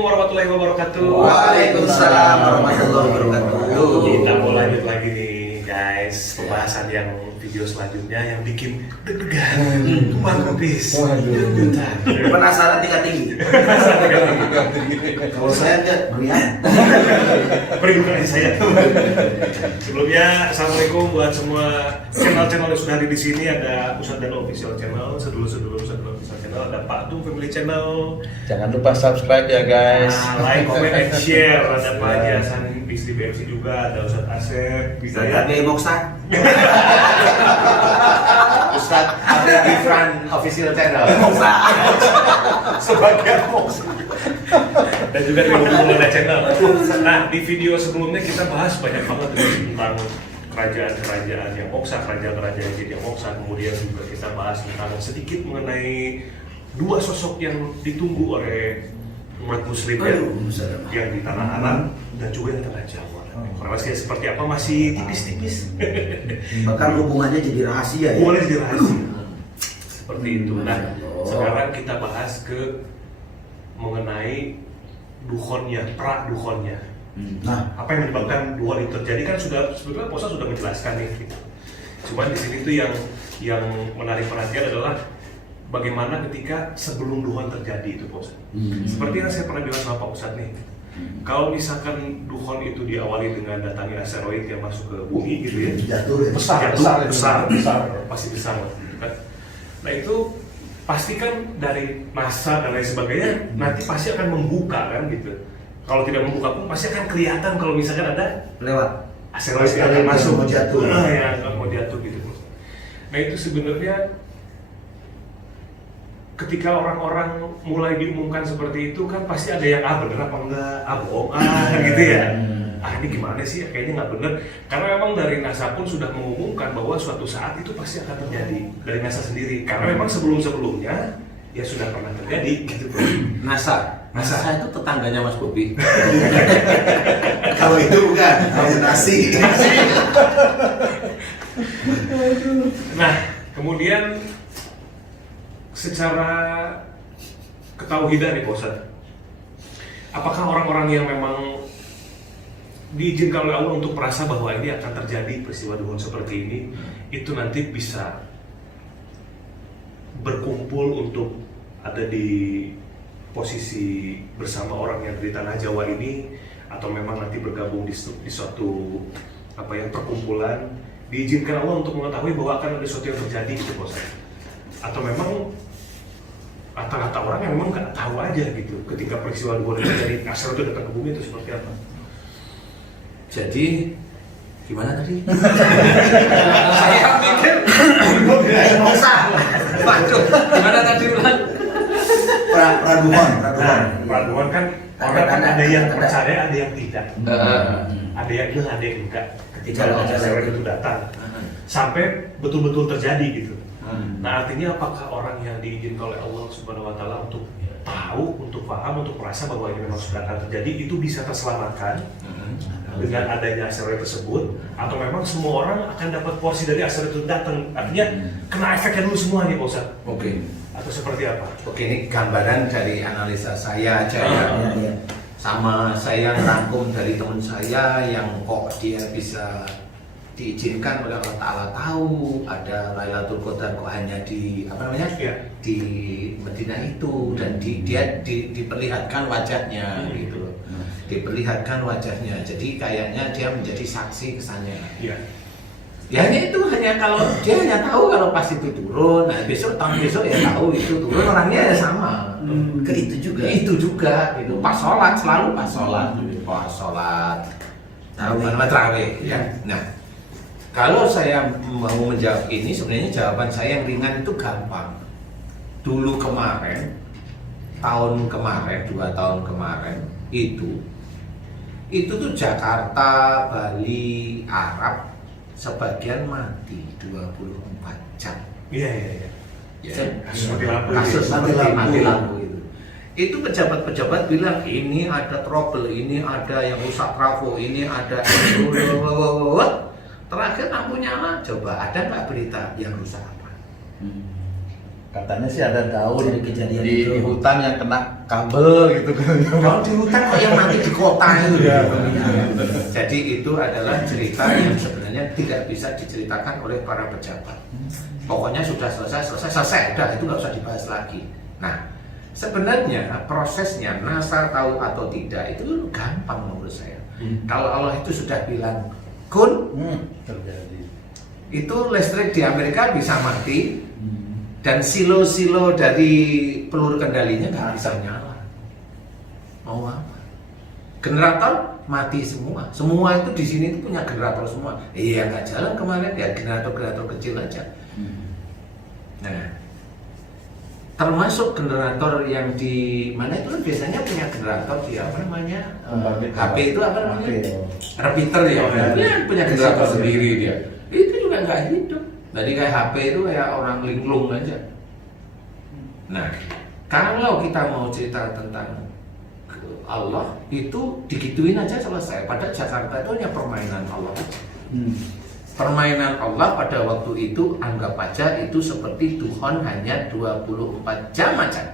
Assalamualaikum warahmatullahi wabarakatuh. Waalaikumsalam warahmatullahi wabarakatuh. Kita mau lanjut lagi nih guys, pembahasan yang video selanjutnya yang bikin deg-degan, kumat-kupis, deg-degan. Penasaran tingkat tinggi. Kalau saya enggak meriah. Berikan aja saya. Sebelumnya, assalamualaikum buat semua channel-channel yang sudah ada di sini. Ada Ustadz Dan Official Channel, sedulur-sedulur Ustadz Dan Official Channel, ada Pak Tung Family Channel. Jangan lupa subscribe ya guys. Like, comment, and share. Ada Pak Haji Hasan Bisri BFC juga, ada Ustadz Asep. Bisa ya? Ada Moksan. Ustadz ada Gifran Official Channel. Sebagai host dan juga di Mulai Channel. Nah, di video sebelumnya kita bahas banyak banget tentang kerajaan-kerajaan yang Moksa, kerajaan-kerajaan yang Moksa. Kemudian juga kita bahas tentang sedikit mengenai dua sosok yang ditunggu oleh umat muslim yang di tanah Arab dan juga di tanah Jawa. Informasinya seperti apa masih tipis-tipis. Bahkan hubungannya jadi rahasia ya. Boleh jadi rahasia. Seperti itu. Nah, sekarang kita bahas ke mengenai dukhonnya, pra-dukhonnya. Nah, Apa yang menyebabkan dukhon itu terjadi kan sudah sebetulnya Posa sudah menjelaskan nih. Gitu. Cuman di sini tuh yang menarik perhatian adalah bagaimana ketika sebelum dukhon terjadi itu Posa. Seperti yang saya pernah bilang sama Pak Ustadz nih. Kalau misalkan dukhon itu diawali dengan datangnya asteroid yang masuk ke bumi gitu ya. jatuh ya. Besar, pasti besar kan. Nah itu pasti kan dari masa dan lain sebagainya nanti pasti akan membuka kan gitu. Kalau tidak membuka pun pasti akan kelihatan kalau misalkan ada Lewat. asteroid yang akan masuk mau jatuh. yang akan mau jatuh gitu. Nah itu sebenarnya ketika orang-orang mulai diumumkan seperti itu kan pasti ada yang bener apa enggak, bohong gitu ya. Ini gimana sih, kayaknya nggak bener. Karena memang dari NASA pun sudah mengumumkan bahwa suatu saat itu pasti akan terjadi dari NASA sendiri. Karena memang sebelum-sebelumnya ya sudah pernah terjadi gitu bro. NASA itu tetangganya Mas Bobi. Kalau itu bukan, kalau nasi. Nah kemudian secara ketauhidan nih Ustaz, apakah orang-orang yang memang diizinkan oleh Allah untuk merasa bahwa ini akan terjadi peristiwa dukhon seperti ini, itu nanti bisa berkumpul untuk ada di posisi bersama orang yang di tanah Jawa ini, atau memang nanti bergabung di suatu perkumpulan, diizinkan Allah untuk mengetahui bahwa akan ada sesuatu yang terjadi gitu Ustaz? Atau memang rata-rata orang yang memang nggak tahu aja gitu ketika peristiwa dukhon itu dari asteroid itu datang ke bumi itu seperti apa? Jadi gimana tadi? Saya mikir Moksan. Waduh, gimana tadi ulang? Pradukhon kan orang kan ada yang percaya, ada yang tidak. Ada yang bilang, ada yang enggak. Ketika asteroid itu datang sampai betul-betul terjadi gitu. Nah artinya apakah orang yang diizinkan oleh Allah Subhanahu Wa Taala untuk tahu, untuk paham, untuk merasa bahwa ini memang sudah akan terjadi, itu bisa terselamatkan dengan adanya asteroid tersebut, atau memang semua orang akan dapat porsi dari asteroid itu datang, artinya kena efeknya dulu semua nih Pak Ustadz? Oke. Atau seperti apa? Oke, ini gambaran dari analisa saya aja ya. Iya. Sama saya rangkum dari teman saya yang kok dia bisa diizinkan oleh Allah Ta'ala tahu ada Lailatul Qadar kok hanya di di Madinah itu, dan dia diperlihatkan wajahnya gitu loh. Diperlihatkan wajahnya, jadi kayaknya dia menjadi saksi kesannya. Ya hanya itu, hanya kalau dia hanya tahu kalau pas itu turun, nah tahun besok ya tahu itu turun, orangnya ya sama. Itu juga gitu. Pas sholat selalu pas sholat tarawih ya. Nah kalau saya mau menjawab ini, sebenarnya jawaban saya yang ringan itu gampang. Dulu kemarin, 2 tahun kemarin itu tuh Jakarta, Bali, Arab sebagian mati 24 jam. Iya. Kasus mati lampu itu. Itu pejabat-pejabat bilang ini ada trouble, ini ada yang rusak trafo, ini ada terakhir lampu nyala, coba ada nggak berita yang rusak apa? Katanya sih ada daun Dari kejadian di itu. hutan yang kena kabel gitu kan. Kalau di hutan kok yang mati di kota itu. Iya. Jadi itu adalah cerita yang sebenarnya tidak bisa diceritakan oleh para pejabat. Pokoknya sudah selesai, udah itu nggak usah dibahas lagi. Nah, sebenarnya prosesnya NASA tahu atau tidak itu gampang menurut saya. Kalau Allah itu sudah bilang kun, Terjadi. itu listrik di Amerika bisa mati. Dan silo-silo dari peluru kendalinya nggak bisa nyala. Mau apa? Generator mati semua. Semua itu di sini itu punya generator semua. Iya nggak jalan kemarin ya generator kecil aja. Nah, termasuk generator yang di mana itu kan biasanya punya generator di apa namanya HP itu apa namanya repeater ya. Dia punya generator sendiri dia. Itu juga nggak hidup. Jadi kayak HP itu kayak orang linglung aja. Nah, kalau kita mau cerita tentang Allah itu digituin aja selesai. Pada Jakarta itu hanya permainan Allah. Permainan Allah pada waktu itu anggap aja itu seperti Tuhan hanya 24 jam aja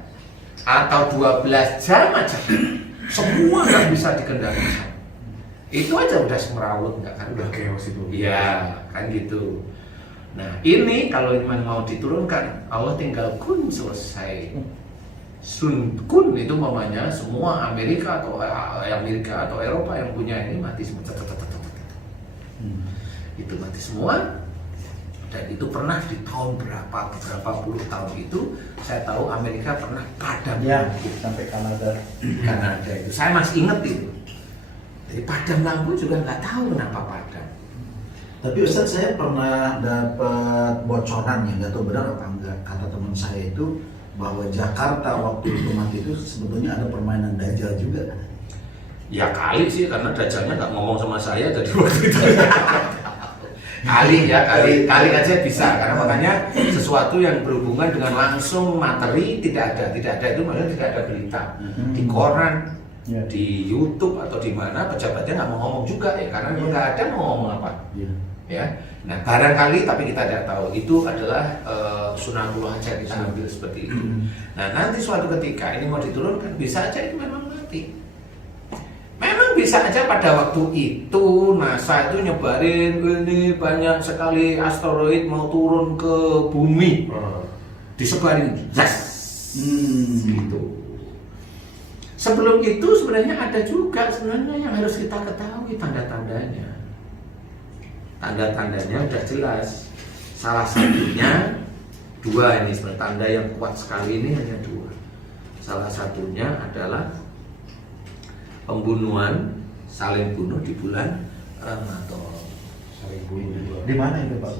atau 12 jam aja. Semua nggak bisa dikendalikan. Itu aja udah semerawut nggak kan? Udah chaos itu. Iya, kan gitu. Nah ini kalau memang mau diturunkan Allah tinggal kun selesai. Sun kun itu mamanya semua Amerika atau Eropa yang punya ini mati semua. Itu mati semua. Dan itu pernah di tahun beberapa puluh tahun itu saya tahu Amerika pernah padam lampu sampai Kanada. Kanada itu saya masih inget itu. Jadi padam lampu juga nggak tahu kenapa padam. Tapi Ustadz, saya pernah dapat bocoran ya, nggak tahu benar apa enggak, kata teman saya itu bahwa Jakarta waktu itu mati itu sebetulnya ada permainan Dajjal juga. Ya kali sih, karena Dajjalnya nggak ngomong sama saya jadi waktu itu. kali aja bisa, karena makanya sesuatu yang berhubungan dengan langsung materi tidak ada itu maksudnya tidak ada berita di koran, di YouTube atau di mana pejabatnya nggak mau ngomong juga ya, karena nggak ada mau ngomong apa. Ya, nah barangkali tapi kita tidak tahu itu adalah sunatullah aja kita ambil seperti itu. Nah nanti suatu ketika ini mau diturunkan bisa aja itu memang mati. Memang bisa aja pada waktu itu NASA itu nyebarin ini banyak sekali asteroid mau turun ke bumi, disebarin, gitu. Sebelum itu sebenarnya ada juga sebenarnya yang harus kita ketahui tanda-tandanya. Tanda-tandanya udah jelas. Salah satunya dua ini sebenarnya tanda yang kuat sekali ini hanya dua. Salah satunya adalah pembunuhan, saling bunuh di bulan Ramadan. Saling bunuh di bulan. Di mana itu Pak?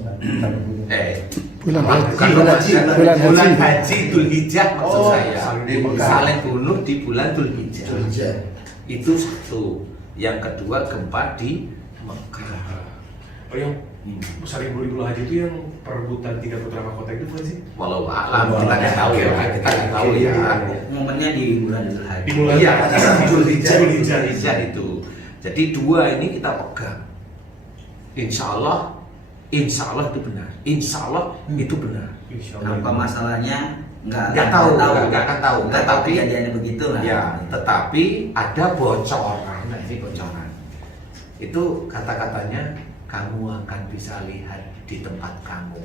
Bulan haji Dzulhijjah maksud saya. Saling bunuh di bulan Dzulhijjah. Itu satu. Yang kedua gempa di Mekah. Oh yang saling bunuh di bulan haji itu yang perebutan 3 putra mahkota itu bukan sih? Walau alam kita nggak tahu ya, kita nggak tahu ya. Momennya di bulan Dzulhijjah. Di bulan Iya, Dzulhijjah itu. Jadi dua ini kita pegang. Insya Allah itu benar. Insya Allah itu benar. Apa masalahnya? Nggak akan tahu. Tetapi kejadiannya begitu lah. Ya, tetapi ada bocoran. Nah, ini bocoran. Itu kata-katanya kamu akan bisa lihat di tempat kamu.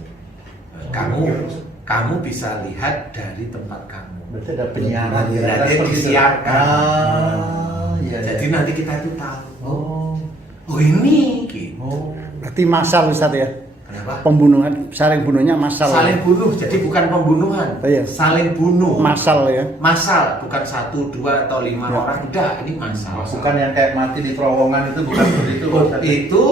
Kamu bisa lihat dari tempat kamu. Berarti ada penyiaran. Berarti disiarkan. Iya. Jadi nanti kita itu tahu. Oh ini gitu. Berarti massal Ustaz ya? Kenapa? Pembunuhan, saling bunuhnya massal. Saling bunuh, jadi bukan pembunuhan. Iya. Saling bunuh. Massal ya? Massal, bukan 1, 2 atau 5 orang. Udah, ini massal. Bukan yang kayak mati di terowongan itu, bukan seperti itu.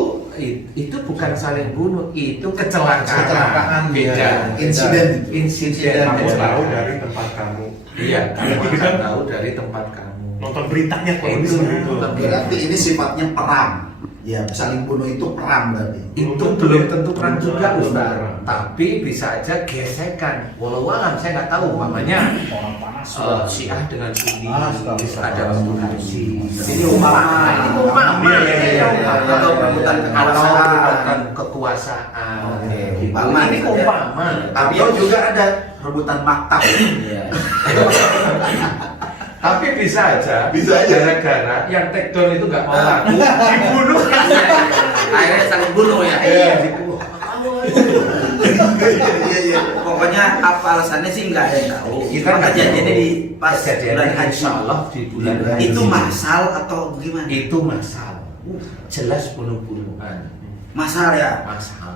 Itu bukan saling bunuh, itu kecelakaan. Kecelakaan, beda. iya. Insiden. Kamu Insiden. tahu dari tempat kamu. Iya, kamu Berarti akan kita tahu dari tempat kamu. nonton beritanya kalau Itu seperti itu. nonton Berarti ini sifatnya perang. Ya, saling bunuh itu perang berarti. Itu belum tentu perang juga Ustaz, tapi bisa aja gesekan. Walau alam saya nggak tahu, umpamanya Orang panas. Syiah dengan Sunni Astaga. ada waktu haji. Ini umpama. Atau perebutan kekuasaan. kekuasaan. Oke, Gitu. umpama. Ini umpama. Tapi Atau juga ada rebutan maktab. Iya. Tapi bisa aja, Bisa aja. gara-gara yang take down itu nggak mau laku, dibunuh. Akhirnya saling bunuh ya. Iya. Dibunuh. Iya iya. Pokoknya apa alasannya sih nggak ada yang tahu. Kita Cuma nggak kejadiannya tahu. di pas Kejadiannya bulan haji. insya Allah di bulan Itu haji. Itu masal atau gimana? Itu masal. Jelas bunuh-bunuhan. Masal ya. Masal.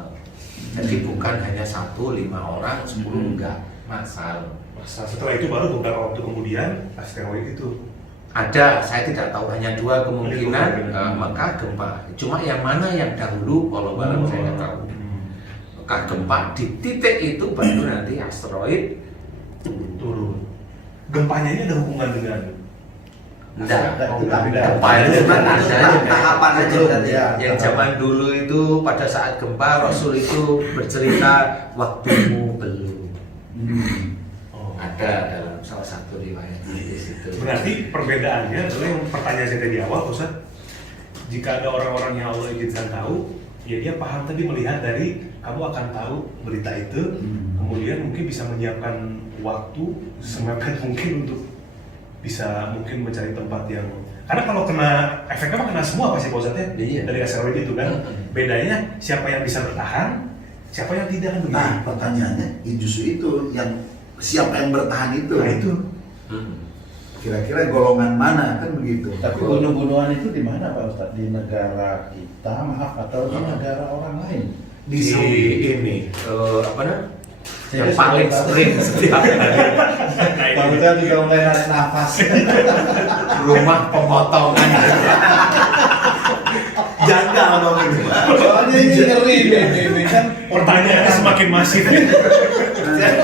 Jadi bukan hanya 1, 5 orang, 10 enggak. Masal. Masa setelah itu baru beberapa waktu kemudian asteroid itu. Ada, saya tidak tahu, hanya 2 kemungkinan, Kemungkinan. Mekah gempa. Cuma yang mana yang dahulu, kalau barang saya nggak tahu. Mekah gempa di titik itu baru nanti asteroid Turun. Gempanya ini ada hubungan dengan enggak. Oh, beda. Gempa itu cuma ada Tahapan aja berarti. Ya. yang zaman dulu itu pada saat gempa Rasul itu bercerita waktumu belum. Oh. Ada dalam salah satu riwayat di situ. Berarti perbedaannya adalah yang pertanyaan saya tadi awal, Ustaz. Jika ada orang-orang yang Allah izinkan tahu, ya dia paham tadi melihat dari kamu akan tahu berita itu, kemudian mungkin bisa menyiapkan waktu semepet mungkin untuk bisa mungkin mencari tempat yang, karena kalau kena efeknya mah kena semua pasti Pak Ustaz ya, Iya. dari asteroid itu kan. Bedanya siapa yang bisa bertahan, siapa yang tidak kan begitu. Nah pertanyaannya justru itu yang siapa yang bertahan itu. Nah itu. Kira-kira golongan mana kan begitu. Tapi bunuh-bunuhan itu di mana Pak Ustadz? Di negara kita, maaf, atau di negara orang lain? Di ini apa namanya? Yang Saya paling sudah- sering setiap hari Pak Ustadz juga mulai narik nafas. rumah pemotongan. Janggal dong ini. Soalnya ini ngeri ini kan. Pertanyaannya semakin masif.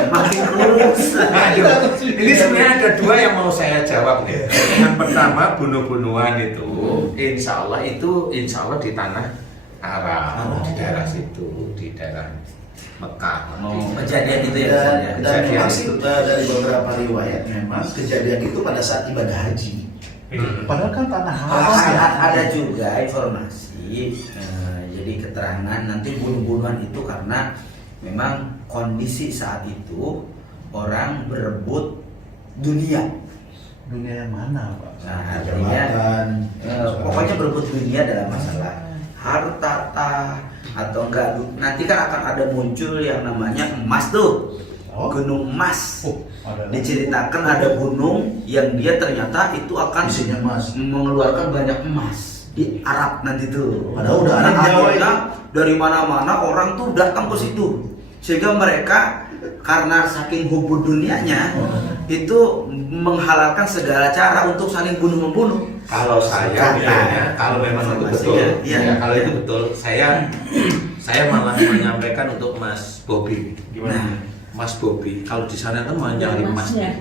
Makin kurus. Aduh, ini sebenarnya ada 2 yang mau saya jawab nih. Yang pertama bunuh-bunuhan itu, insya Allah di tanah Arab, di daerah situ, di daerah Mekah. Oh, kejadian itu ya. Ustaz, ya? Dan memang sih dari beberapa riwayat memang kejadian itu pada saat ibadah haji. Padahal kan tanah Ada juga informasi, jadi keterangan nanti bunuh-bunuhan itu karena memang kondisi saat itu orang berebut dunia. Dunia yang mana Pak? Nah, artinya pokoknya berebut dunia dalam masalah harta atau enggak, nanti kan akan ada muncul yang namanya emas tuh. Oh. Gunung emas. Ada Diceritakan ada gunung yang dia ternyata itu akan Isinya emas. mengeluarkan banyak emas di Arab nanti tuh. Padahal udah ada Karena di Jawa akhirnya dari mana-mana orang tuh datang ke situ, sehingga mereka karena saking hubud dunianya itu menghalalkan segala cara untuk saling bunuh membunuh. Kalau saya, Karena- kalau memang itu betul, Informasinya, iya. ya, kalau itu betul, saya malah menyampaikan untuk Mas Bobi. Gimana? Mas Bobi, kalau di sana kan mau nyari emas, Emasnya.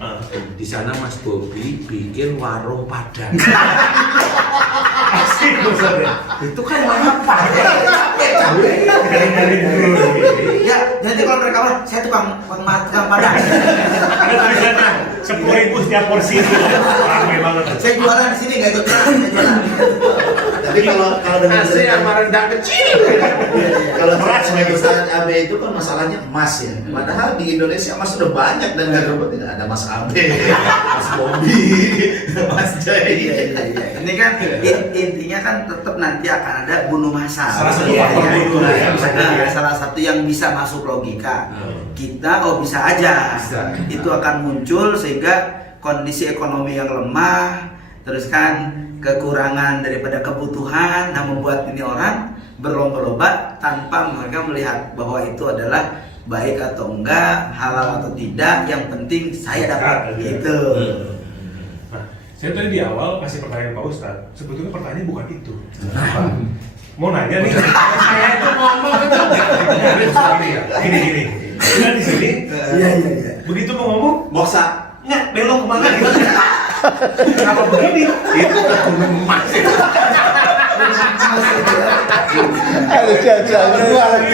di sana Mas Bobi bikin warung Padang. Asik Ustaz ya. Itu kan warung Padang. Dari dulu. Ya, nanti kalau mereka bilang saya tukang padang, Ada tulisannya 10.000 setiap porsi. Rame banget. saya jualan di sini nggak ikut perang, saya jualan. Tapi kalau dengan Nasi sama rendang kecil. kalau Berat sebagai lagi. Ustaz AB itu kan masalahnya emas ya. Padahal di Indonesia emas sudah banyak dan nggak terbukti. Ada Mas AB, Mas Bobi, Mas Jai. Iya. Ini kan intinya kan tetap nanti akan ada bunuh massal. Salah satu Iya, faktor iya. bunuh ya, bisa jadi ya. Salah satu yang bisa masuk logika. Kita bisa aja. Bisa. Itu akan muncul sehingga kondisi ekonomi yang lemah, terus kan kekurangan daripada kebutuhan, nah membuat ini orang berlomba-lomba tanpa mereka melihat bahwa itu adalah baik atau enggak, halal atau tidak, yang penting saya dapat gitu. Nah, saya tadi di awal kasih pertanyaan Pak Ustadz. Sebetulnya pertanyaan bukan itu. Mau nanya nih. Saya itu ngomong itu nggak sorry ya. Gini. Kita di sini. Iya. Begitu mau ngomong, Boksa. nggak belok kemana gitu. Kalau begini, Itu gunung emas. Ada jajal semua lagi.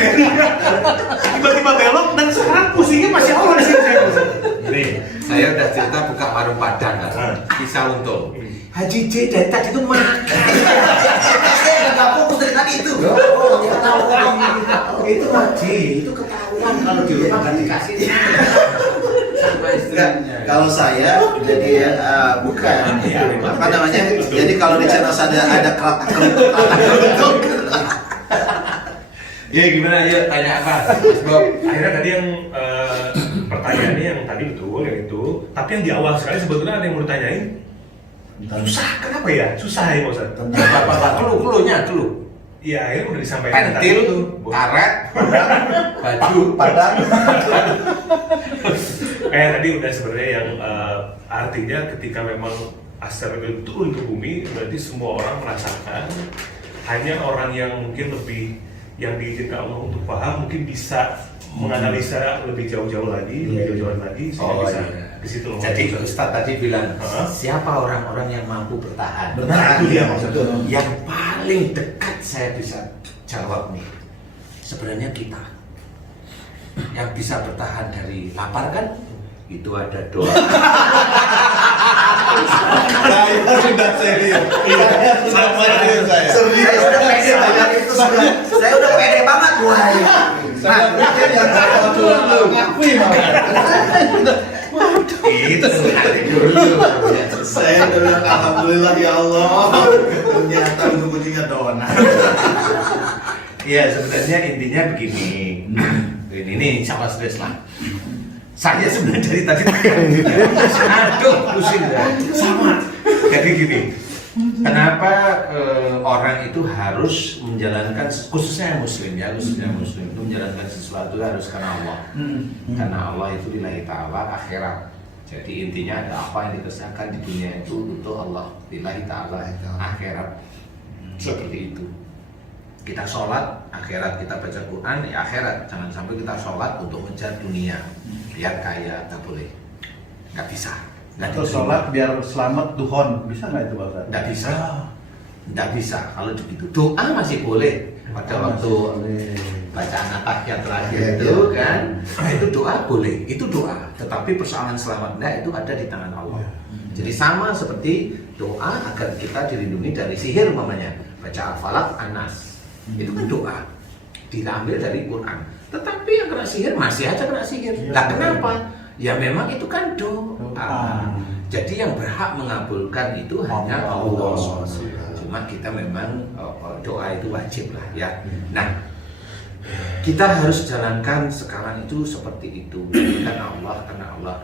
tiba-tiba belok dan sekarang pusingnya masih awal di sini saya. Nih, Saya udah cerita buka warung Padang kan. Kisah untung. Haji J dari tadi itu mana? Saya nggak fokus dari tadi itu. Itu Haji, itu ketahuan kalau di rumah nggak dikasih. Enggak, kalau saya jadi bukan apa namanya? Jadi kalau di channel saya ada kerata kerut. Ya gimana, ayo tanya apa Mas Bob? Akhirnya tadi yang pertanyaannya yang tadi betul yang itu, tapi yang di awal sekali sebetulnya ada yang mau ditanyain. Susah, kenapa ya? Susah ya Pak Ustadz. Apa clue-nya clue? Iya, akhirnya udah disampaikan tadi Pentil, itu. karet, baju, Padang. Kayak tadi udah sebenarnya yang artinya ketika memang asteroid turun ke bumi, berarti semua orang merasakan. Hanya orang yang mungkin lebih yang diizinkan Allah untuk paham mungkin bisa menganalisa lebih jauh-jauh lagi, lebih jauh-jauh lagi sehingga bisa ke situ loh. Jadi Ustadz tadi bilang, siapa orang-orang yang mampu bertahan? Bertahan, itu dia iya, maksudnya. betul. Yang paling dekat saya bisa jawab nih, sebenarnya kita yang bisa bertahan dari lapar kan, itu ada doa. Saya sudah serius. Sama serius saya. Saya udah pede banget itu sudah. Saya udah pede banget, wah. Saya pikir yang dulu ngakui malah. Itu sekali dulu. Saya udah bilang alhamdulillah ya Allah. Ternyata ujung-ujungnya dona. Iya, sebenarnya intinya begini. Ini sama serius lah. Saya sebenarnya dari tadi aduh pusing dah. Sama. Jadi gini, kenapa orang itu harus menjalankan, khususnya muslim itu menjalankan sesuatu harus karena Allah. Karena Allah itu lillahi ta'ala akhirat. Jadi intinya ada apa yang dikerjakan di dunia itu untuk Allah, lillahi ta'ala akhirat. Seperti itu. Kita sholat akhirat, kita baca Quran ya akhirat. Jangan sampai kita sholat untuk mengejar dunia, biar kaya, tak boleh, nggak bisa. Atau sholat biar selamat Tuhan, bisa nggak itu Pak Ustadz? Nggak bisa, nggak bisa. Kalau begitu doa masih boleh. Pada waktu bacaan at-tahiyat terakhir itu kan, itu doa boleh, itu doa. Tetapi persoalan selamat enggak itu ada di tangan Allah. Jadi sama seperti doa agar kita dilindungi dari sihir umpamanya, baca Al-Falaq, An-Nas. Itu kan doa, diambil dari Quran. Tetapi yang kena sihir masih aja kena sihir. Lah kenapa? Ya memang itu kan doa. Jadi yang berhak mengabulkan itu hanya Allah. Cuma kita memang doa itu wajib lah ya. Nah, kita harus jalankan sekarang itu seperti itu. Karena Allah,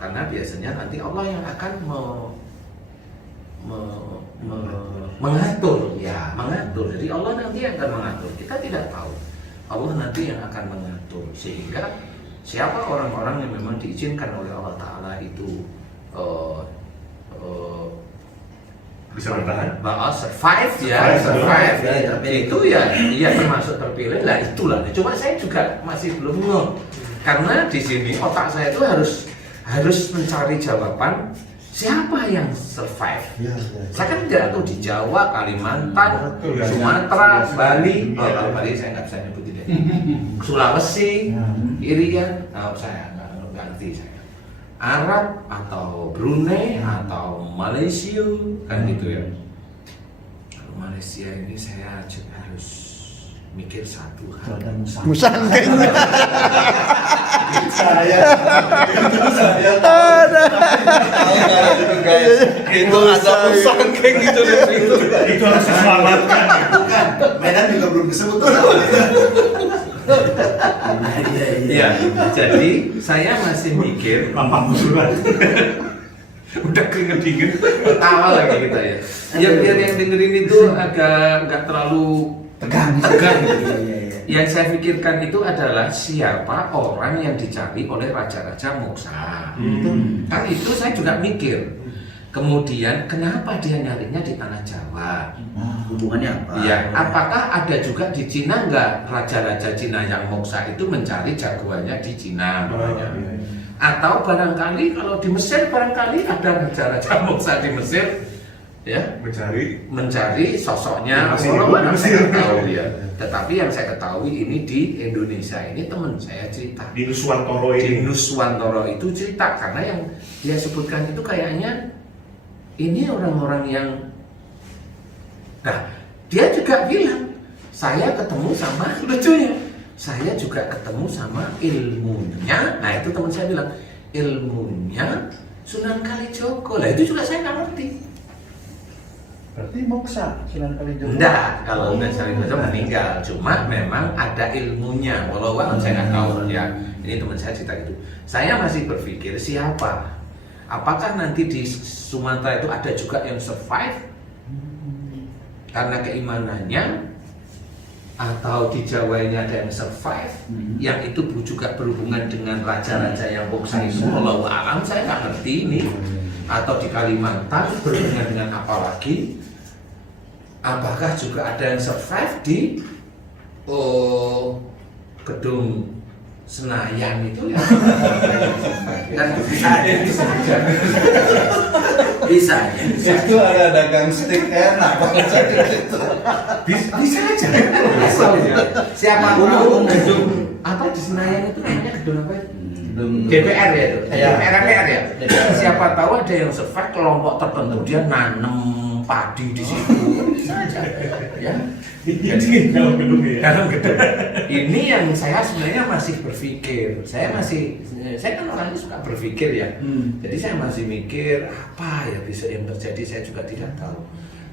karena biasanya nanti Allah yang akan mengatur. Jadi Allah nanti yang akan mengatur. Kita tidak tahu. Allah nanti yang akan mengatur. Sehingga siapa orang-orang yang memang diizinkan oleh Allah Ta'ala itu Bisa bertahan. survive ya. Itu ya termasuk terpilih lah, itulah. Cuma saya juga masih belum ngeh. Karena di sini otak saya itu harus mencari jawaban. Siapa yang survive? Saya kan tidak tahu di Jawa, Kalimantan, Sumatera, Bali. Kalau Bali saya nggak bisa nyebut itu. Sulawesi, Irian, saya nggak ngerti saya. Arab atau Brunei atau Malaysia kan gitu ya. Kalau Malaysia ini saya juga harus mikir satu hal. Musangking. Itu ada musangking gitu deh. Itu harus diselamatkan. Bukan, Medan juga belum disebut. Iya, jadi saya masih mikir. Gampang usulan. Udah keringet dingin, ketawa lagi kita ya. Ya biar yang dengerin itu agak nggak terlalu tegang gitu. Yang saya pikirkan itu adalah siapa orang yang dicari oleh raja-raja Moksa. Kan itu saya juga mikir. Kemudian kenapa dia nyarinya di tanah Jawa? Hubungannya apa? Ya, apakah ada juga di Cina nggak raja-raja Cina yang Moksa itu mencari jagoannya di Cina? Atau barangkali kalau di Mesir barangkali ada raja-raja Moksa di Mesir, ya mencari sosoknya. Orang saya tahu ya. Tetapi yang saya ketahui ini di Indonesia ini teman saya cerita. Di Nuswantoro Di ini. Nuswantoro itu cerita karena yang dia sebutkan itu kayaknya ini orang-orang yang, nah dia juga bilang saya ketemu sama lucunya, saya juga ketemu sama ilmunya. Nah itu teman saya bilang ilmunya Sunan Kalijogo. Lah itu juga saya nggak ngerti. Berarti moksa Sunan Kalijogo. Enggak, kalau Sunan Kalijogo meninggal, cuma memang ada ilmunya. Walau saya nggak tahu ya. Ini teman saya cerita itu. Saya masih berpikir siapa? Apakah nanti di Sumatera itu ada juga yang survive karena keimanannya, atau di Jawa ini ada yang survive, yang itu juga berhubungan dengan raja-raja yang moksa itu. Wallahu alam, saya nggak ngerti ini. Atau di Kalimantan berhubungan dengan apa lagi? Apakah juga ada yang survive di gedung Senayan itu ya? Dan bisa aja. Bisa aja. Itu ada dagang steak enak banget itu. Bisa aja. Bisa aja. Siapa tahu gedung apa di Senayan itu namanya gedung apa? Gedung DPR ya itu. DPR ya. Siapa tahu ada yang survive kelompok tertentu dia nanam padi di situ. Bisa aja. Ya. Jadi dalam gedung ya. Dalam gedung. Ini yang saya sebenarnya masih berpikir. Saya kan orangnya suka berpikir ya. Jadi saya masih mikir apa ya bisa yang terjadi, saya juga tidak tahu.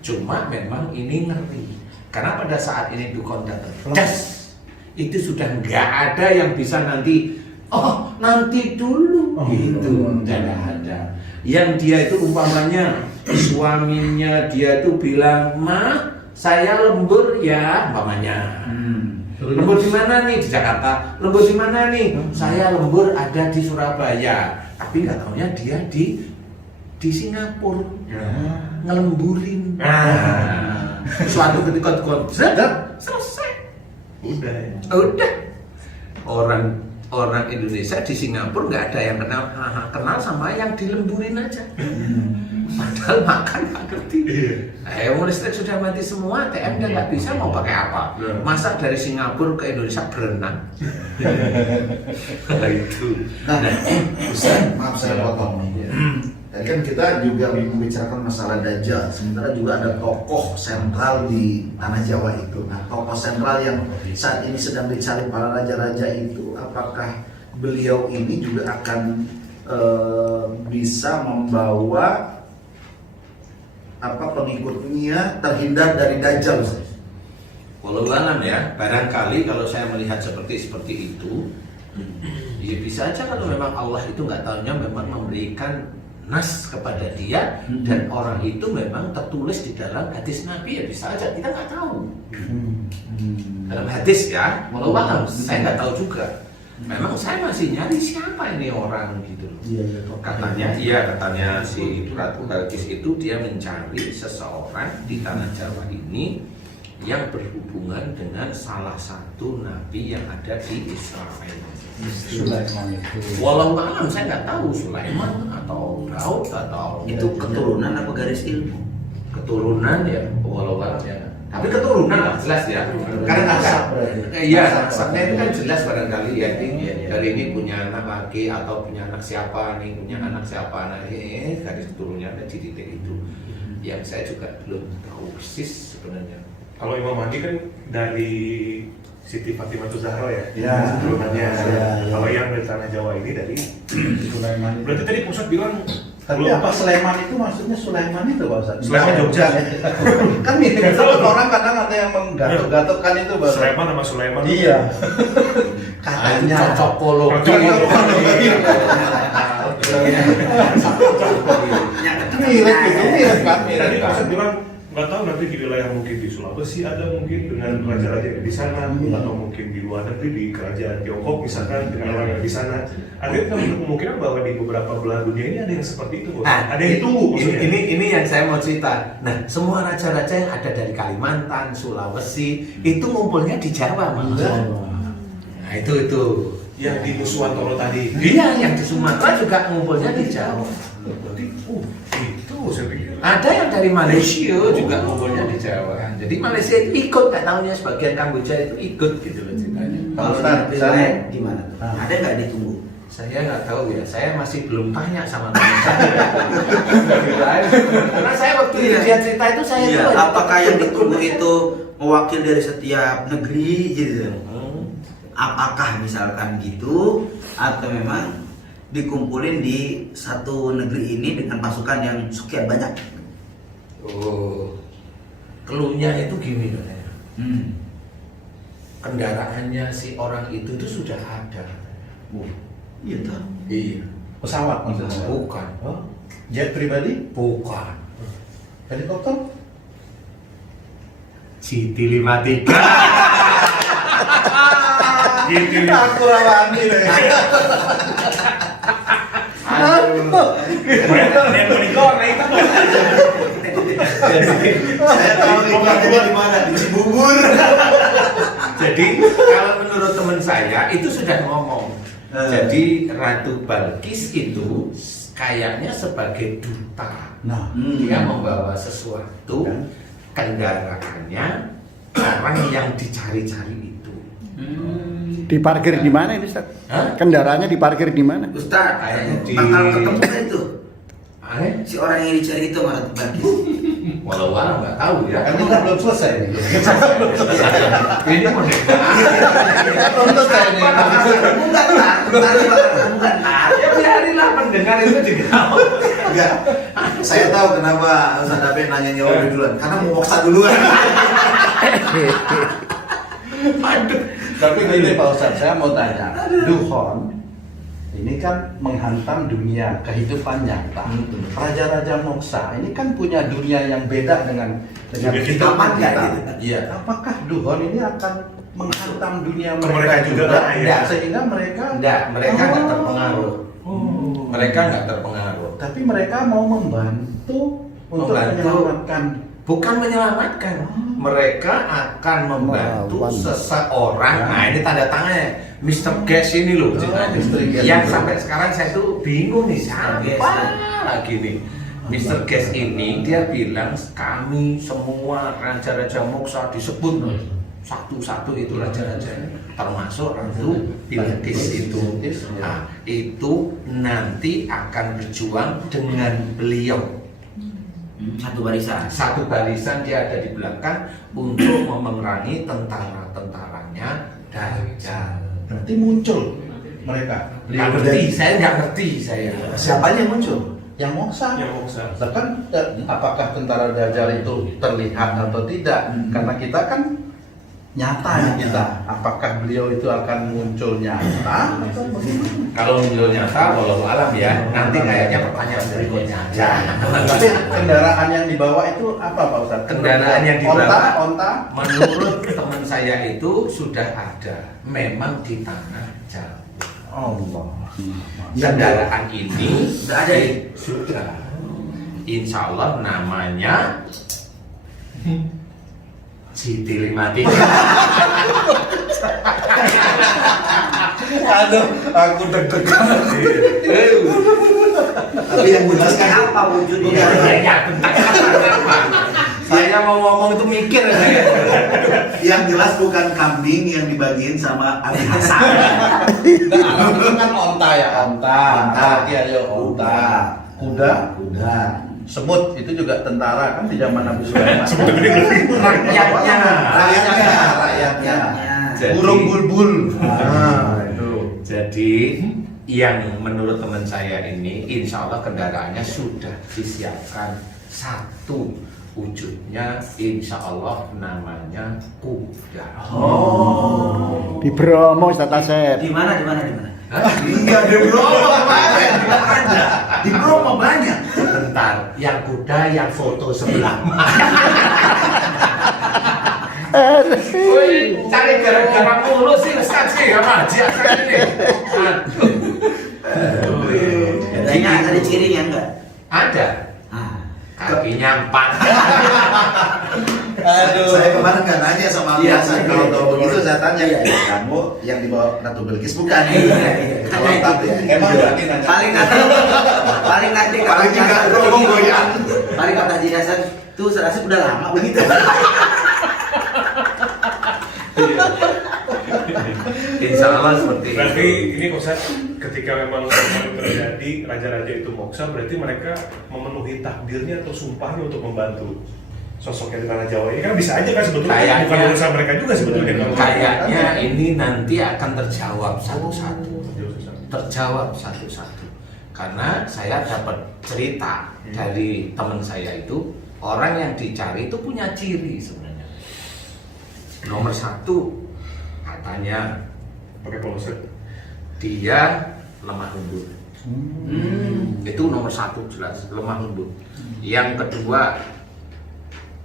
Cuma memang ini ngeri. Karena pada saat ini dukun datang, itu sudah nggak ada yang bisa nanti. Oh nanti dulu gitu, tidak ada. Yang dia itu umpamanya suaminya dia itu bilang, "Ma, saya lembur ya," umpamanya. Lembur di mana nih? Di Jakarta. Lembur di mana nih? Saya lembur ada di Surabaya. Tapi nggak taunya dia di Singapura ngelemburin. Suatu ketika selesai. Udah. Orang Indonesia di Singapura nggak ada yang kenal sama yang dilemburin aja. Padahal makan nggak ngerti. Listrik sudah mati semua, ATM udah nggak bisa, mau pakai apa? Masa dari Singapura ke Indonesia berenang? Itu. Nah, Ustaz, maaf saya potong nih. Tadi kan kita juga membicarakan masalah Dajjal, sementara juga ada tokoh sentral di tanah Jawa itu. Nah, tokoh sentral yang saat ini sedang dicari para raja-raja itu, apakah beliau ini juga akan bisa membawa pengikutnya terhindar dari Dajjal? Walau alam ya, barangkali kalau saya melihat seperti itu, ya bisa aja kalau memang Allah itu nggak tahunya memang memberikan nas kepada dia dan orang itu memang tertulis di dalam hadis Nabi, ya bisa aja, kita nggak tahu. Dalam hadis ya, walau alam, saya nggak tahu juga. Memang saya masih nyari siapa ini orang gitu loh. Katanya si Ratu Balkis itu dia mencari seseorang di tanah Jawa ini yang berhubungan dengan salah satu nabi yang ada di Israel. Sulaiman itu. Walau alam saya nggak tahu Sulaiman atau Daud atau Itu keturunan apa garis ilmu? keturunan ya, walau alam ya. Tapi keturunan lah jelas ya. Karena Nasab berarti. nasabnya itu kan jelas barangkali ya. Dari ini punya anak laki atau punya anak siapa nih, punya anak siapa. Nah, garis keturunannya di titik itu. Yang saya juga belum tahu persis sebenarnya. Kalau Imam Mahdi kan dari Siti Fatimah Zahra ya. Ya, keturunannya. ya. Kalau yang dari tanah Jawa ini dari Sulaiman itu. berarti tadi Pusat bilang Tapi apa Sulaiman itu maksudnya Sulaiman itu Pak Ustaz? Sulaiman Jogja. Kan mirip itu orang kadang ada yang menggatuk-gatukkan itu Pak Ustaz. Sulaiman sama Sulaiman. Iya. Katanya Cocokologi. Mirip gitu, mirip kan? Tadi Pusat bilang nggak tahu nanti di wilayah mungkin di Sulawesi ada mungkin dengan raja-raja yang di sana atau mungkin di luar negeri di kerajaan Tiongkok misalkan dengan orang yang di sana. Ada kemungkinan bahwa di beberapa belahan dunia ini ada yang seperti itu, Bos. Ada yang ditunggu maksudnya. Ini yang saya mau cerita. Nah, semua raja-raja yang ada dari Kalimantan, Sulawesi itu ngumpulnya di Jawa malah. Nah, itu Yang di Nuswantoro tadi. Iya, yang di Sumatera juga ngumpulnya di Jawa. Berarti, itu saya pikir. Ada yang dari Malaysia juga ngumpulnya di Jawa. Jadi Malaysia itu ikut, tak tahunya sebagian Kamboja itu ikut gitu loh ceritanya. Kalau Ustaz, di saya- lain gimana tuh? Ah. Ada nggak ditunggu? Saya nggak tahu ya, saya masih belum tanya sama teman saya. Karena saya waktu Iya. dia cerita itu saya Iya, tuh apakah yang ditunggu itu mewakil dari setiap negeri gitu? Apakah misalkan gitu atau memang dikumpulin di satu negeri ini dengan pasukan yang sekian banyak? Oh, keluhnya itu gini loh ya. Kendaraannya si orang itu sudah ada. Iya toh. Iya. Pesawat maksudnya? Bukan. Oh, jet pribadi? Bukan. Helikopter? GT53. GT53. Aku rawani deh. Yang menikah itu. Saya tahu iklannya di mana, di Cibubur. Jadi kalau menurut teman saya itu sudah ngomong. Jadi Ratu Balkis itu kayaknya sebagai duta. Nah, Dia membawa sesuatu, kendaraannya orang yang dicari-cari itu. Diparkir di mana ini, Ustaz? Hah? Kendaraannya diparkir di mana? Ustaz, Kayaknya di- bakal ketemu kan itu Aneh, si orang yang dicari itu sama Ratu Balkis. walau nggak tahu ya. kan kita belum selesai nih. Ini mendengar. Kita belum selesai nih. Bukan, Ya biarilah pendengar itu juga. Enggak. Saya tahu kenapa Ustaz Dabe nanya lebih duluan. Karena mau moksa duluan. Aduh. Tapi gini Pak Ustadz, saya mau tanya, Duhon ini kan menghantam dunia kehidupan nyata. Raja-raja Moksa ini kan punya dunia yang beda dengan Dunia kehidupan kita. kita. Iya. Apakah Duhon ini akan menghantam dunia Ke mereka, mereka juga, juga? ya. Sehingga mereka Enggak, mereka nggak Oh. terpengaruh. Mereka nggak terpengaruh. Tapi mereka mau membantu untuk Membantu. menyelamatkan. Bukan menyelamatkan, mereka akan membantu Melawan. seseorang. Nah ini tanda tangannya, Mr. Guest ini loh, ceritanya. Mr. Guest. Yang sampai sekarang saya tuh bingung nih siapa Guest. lagi nih. Mr. Guest ini dia bilang kami semua raja-raja Moksa disebut satu-satu itu raja-raja, termasuk Ratu Bilqis itu. Nah, itu nanti akan berjuang dengan beliau. Satu barisan. Satu barisan dia ada di belakang untuk memerangi tentara-tentaranya Dajjal. Berarti muncul mereka. Nggak ngerti, saya nggak ngerti saya. Siapanya yang muncul? Yang Moksa. Yang Moksa. Bahkan apakah tentara Dajjal itu terlihat atau tidak? Karena kita kan nyata ya kita. Apakah beliau itu akan muncul nyata atau bagaimana? Kalau muncul nyata, walau alam ya. Nanti kayaknya pertanyaan berikutnya aja. Tapi kendaraan yang dibawa itu apa Pak Ustadz? Kendaraan yang dibawa- Onta? Menurut teman saya itu sudah ada, memang di tanah Jawa. Allah. Kendaraan ini Sudah ada ya? Sudah. Insya Allah namanya GT53. Aduh, aku deg-degan. Tapi yang jelas kan Apa wujudnya? Ya, tentang apa? Saya mau ngomong itu mikir saya. yang jelas bukan kambing yang dibagiin sama Abi Hasan. Nah, itu kan onta ya, onta. Onta. Iya, ayo onta. Kuda, Kuda. semut itu juga tentara kan di zaman Nabi Sulaiman. Rakyatnya. Rakyatnya. Jadi- Burung bulbul. Nah, itu. Jadi yang menurut teman saya ini, insya Allah kendaraannya sudah disiapkan satu, wujudnya insya Allah namanya kuda. Di Bromo, Ustaz Asep. Di mana? Iya, di Bromo banyak. Di Bromo banyak. Bentar, yang kuda yang foto sebelah mana? Woi, cari gara-gara mulu sih, Ustaz sih, apa aja kan ini? Aduh. Bedanya ada cirinya enggak? Ada, Ah. kakinya 4. Aduh. Saya kemarin nggak nanya sama Abi Iya, Hasan. iya, Kalau iya. tahu begitu saya tanya, kamu yang dibawa Ratu Bilqis bukan? Iya. Kalau tahu ya. Emang berarti nanya. Paling nanti Paling juga ngomong goyang. paling kata jelasan tuh serasa udah lama begitu. Insya Allah seperti Berarti itu. ini Ustaz, ketika memang terjadi raja-raja itu moksa, berarti mereka memenuhi takdirnya atau sumpahnya untuk membantu sosok yang di tanah Jawa ini kan bisa aja kan sebetulnya Kayaknya- bukan urusan mereka juga sebetulnya kalau Kayaknya ini nanti akan terjawab satu-satu. terjawab satu-satu. Karena saya dapat cerita dari teman saya itu, orang yang dicari itu punya ciri sebenarnya. Nomor satu, katanya Pakai polosek. dia lemah lembut. Itu nomor satu jelas, lemah lembut. Yang kedua,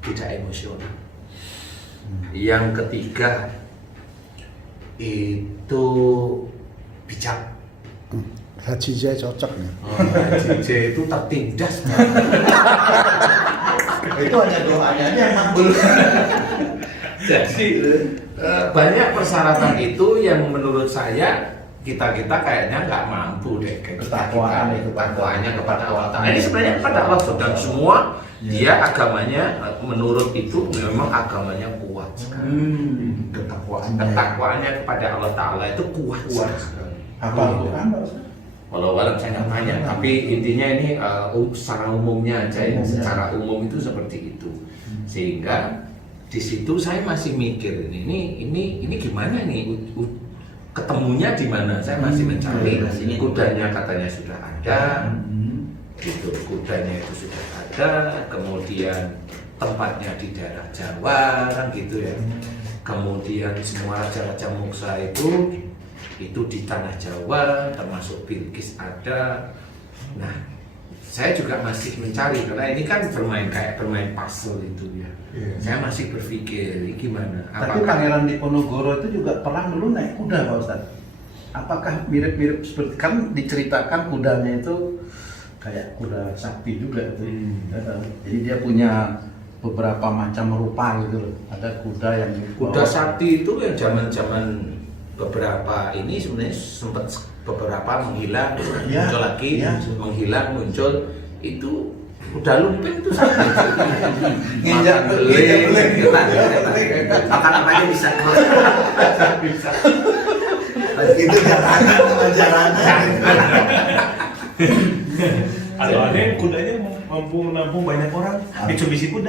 tidak emosional. Yang ketiga, itu bijak. Haji saya cocok ya. JJ itu tertindas. Itu hanya doanya aja yang makbul. Jadi banyak persyaratan itu yang menurut saya kita kayaknya nggak mampu deh. Ketakwaan itu. Ketakwaannya kepada Allah Ta'ala. Ini sebenarnya kepada Allah dan semua dia agamanya menurut itu memang agamanya kuat sekali. Ketakwaannya kepada Allah Ta'ala itu kuat sekali. Apa Al-Quran Pak Ustaz? Walau saya nggak tanya, tapi intinya ini secara umumnya aja ya, secara umum itu seperti itu. Sehingga di situ saya masih mikir ini gimana nih ketemunya di mana? Saya masih mencari. Kudanya katanya sudah ada, gitu. Kudanya itu sudah ada. Kemudian tempatnya di daerah Jawa, kan gitu ya. Kemudian semua raja-raja Moksa itu di tanah Jawa, termasuk Bilqis ada. Nah, saya juga masih mencari karena ini kan bermain puzzle itu ya. Saya masih berpikir ini gimana. Tapi Pangeran Diponegoro itu juga pernah dulu naik kuda Pak Ustaz. Apakah mirip-mirip seperti kan diceritakan kudanya itu kayak kuda sakti juga itu. Jadi dia punya beberapa macam rupa gitu loh. Ada kuda yang kuda sakti itu yang zaman-zaman beberapa ini sebenarnya sempat beberapa menghilang, muncul lagi, menghilang, muncul itu udah lumping itu sampai Nginjak beling, makan apa aja bisa. Itu jaranan. Ada yang kudanya mampu menampung banyak orang, Mitsubishi kuda.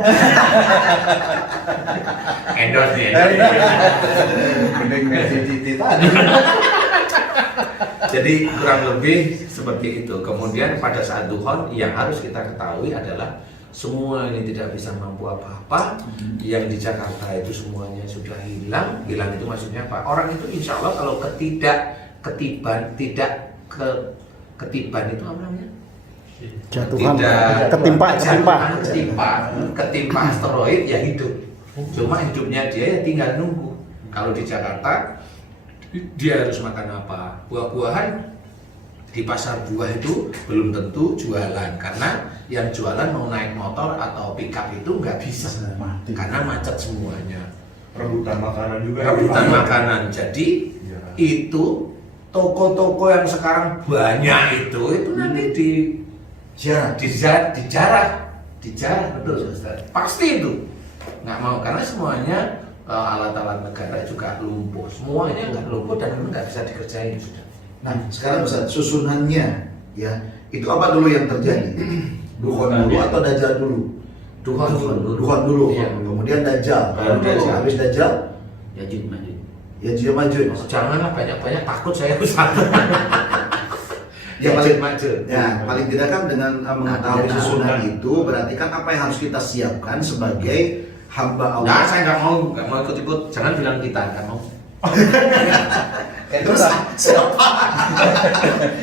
endorse nih. Mending PCCT tadi. Jadi kurang lebih seperti itu. Kemudian pada saat dukhon yang harus kita ketahui adalah semua ini tidak bisa mampu apa-apa. Yang di Jakarta itu semuanya sudah hilang. Hilang itu maksudnya apa? Orang itu insya Allah kalau ketiban itu apa namanya? Jatuhan, Ketimpa asteroid ya hidup. Cuma hidupnya dia ya tinggal nunggu. Kalau di Jakarta dia harus makan apa? Buah-buahan di pasar buah itu belum tentu jualan karena yang jualan mau naik motor atau pickup itu nggak bisa karena macet semuanya. Rebutan makanan juga. Rebutan makanan. Jadi itu toko-toko yang sekarang banyak itu nanti dijarah betul Ustaz. Pasti itu nggak mau karena semuanya alat-alat negara juga lumpuh, semuanya nggak lumpuh dan nggak bisa dikerjain sudah. Nah, sekarang Ustaz, susunannya ya, itu apa dulu yang terjadi? Dukhon dulu atau Dajjal dulu? Dukhon dulu. Iya. Kemudian Dajjal. Habis Dajjal Yajuj Majuj. Janganlah banyak-banyak, takut saya Ustaz. Ya paling Majuj. Ya, paling tidak kan dengan mengetahui susunan itu berarti kan apa yang harus kita siapkan sebagai hamba Allah. Nah, saya nggak mau ikut-ikut. Jangan bilang kita nggak mau. Terus siapa?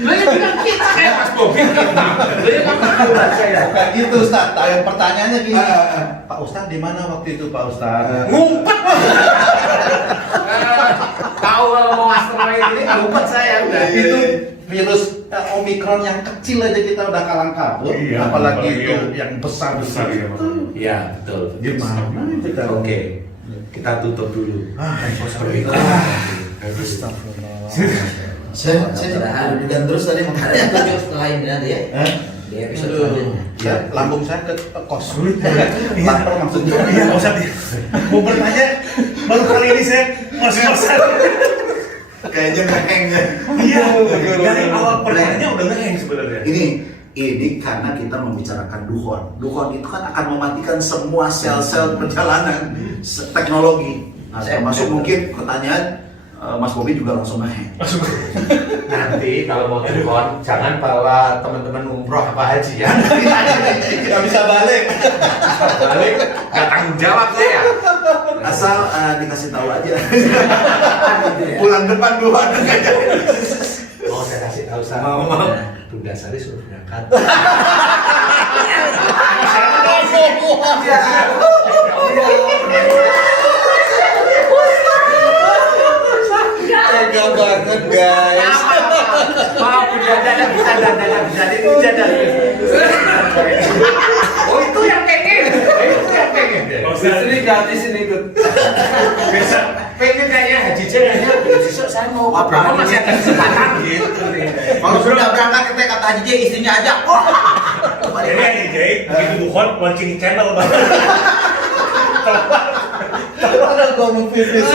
Lo yang bilang kita kayak Mas Bobi kita. Lo yang nggak mau saya. Bukan gitu Ustaz. Yang pertanyaannya gini. Pak Ustaz di mana waktu itu Pak Ustaz? Ngumpet. Tahu kalau mau asteroid ini ngumpet saya udah. Itu virus Omikron yang kecil aja kita udah kalang kabut, Iya, apalagi iya. itu yang besar ya. Iya betul. Gimana itu kalau Oke, kita tutup dulu. Astagfirullah. Saya dan terus tadi Ada makanya yang tujuh setelah ini nanti ya. Di episode selanjutnya. Ya, lambung saya kos. Lapar maksudnya. Iya, Pak Ustadz. Mau bertanya, baru kali ini saya ngos-ngosan. kayaknya ngeheng ya. Iya, dari awal pertanyaannya udah ngeheng sebenarnya. Ini karena kita membicarakan dukhon. Dukhon itu kan akan mematikan semua sel-sel perjalanan teknologi. Nah, termasuk mungkin pertanyaan Mas Bobi juga langsung naik. Nanti kalau mau telepon jangan bawa teman-teman umroh apa haji ya. Nggak bisa balik. Balik nggak tanggung jawab saya. Asal dikasih tahu aja. Bulan depan duluan. Mau saya kasih tahu sama Mau. Bunda Sari suruh berangkat. Tega banget guys. Maaf Bunda Dada bisa ini Dada. Oh itu yang pengen. Itu yang pengen. Ini gratis ini ikut. biasa Pengen kayaknya haji jadinya besok saya mau ke Bromo masih ada kesempatan gitu. Kalau sudah berangkat kita kata Haji J istrinya ajak. Wah. jadi Haji J begitu duhon launching channel banget. Ada ngomong pipis.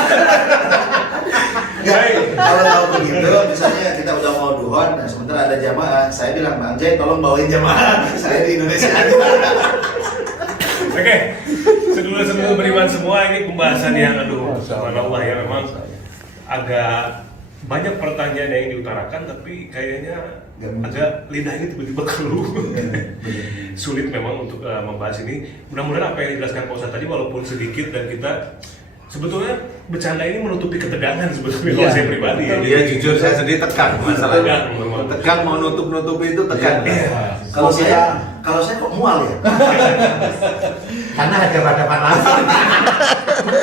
Kalau tahu begitu, misalnya kita udah mau duhon, nah sementara ada jamaah, saya bilang Bang Jai tolong bawain jamaah, saya di Indonesia aja. Oke, sedulur-sedulur beriman semua, ini pembahasan yang subhanallah ya, memang agak banyak pertanyaan yang diutarakan, tapi kayaknya agak lidah ini tiba-tiba keluh. Sulit memang untuk membahas ini. Mudah-mudahan apa yang dijelaskan Pak Ustadz tadi walaupun sedikit, dan kita sebetulnya bercanda ini menutupi ketegangan sebetulnya kalau saya pribadi ya. Iya jujur saya sendiri tegang masalahnya. Tegang, Tegang mau nutup-nutupi itu tegang. Iya. Kalau saya kok mual ya? Karena ada hadapan langsung.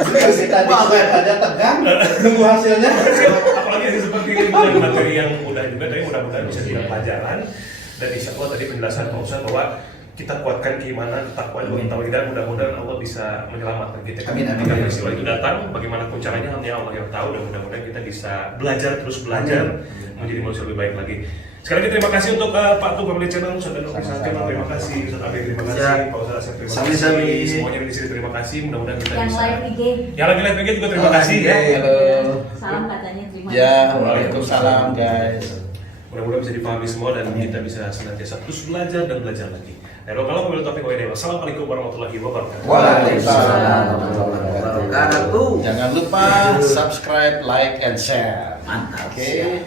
Kita aja tegang nunggu hasilnya. Apalagi yang seperti ini bukan materi yang mudah juga, tapi mudah-mudahan bisa jadi pelajaran. Dan insya Allah tadi penjelasan Pak Ustadz bahwa kita kuatkan keimanan, ketakwaan, dan mudah-mudahan Allah bisa menyelamatkan kita. Amin, amin. Ketika peristiwa itu datang, bagaimanapun caranya hanya Allah yang tahu, dan mudah-mudahan kita bisa terus belajar menjadi manusia lebih baik lagi. Sekali lagi terima kasih untuk Pak Tuh Family Channel, Ustadz dan Ustadz Kemal, terima kasih, Ustadz Abi terima kasih, Pak Ustadz Asep terima kasih, Sami-sami. semuanya di sini terima kasih, mudah-mudahan kita Yang bisa. live IG. Yang lagi live IG juga terima kasih ya. Halo. Salam katanya terima Ya, kasih. waalaikumsalam guys. Mudah-mudahan bisa dipahami semua dan kita bisa senantiasa terus belajar dan belajar lagi. Dan kalau mobil topik wassalamualaikum warahmatullahi wabarakatuh. Waalaikumsalam. Wabarakatuh. Jangan lupa subscribe, like, and share. Mantap. Oke.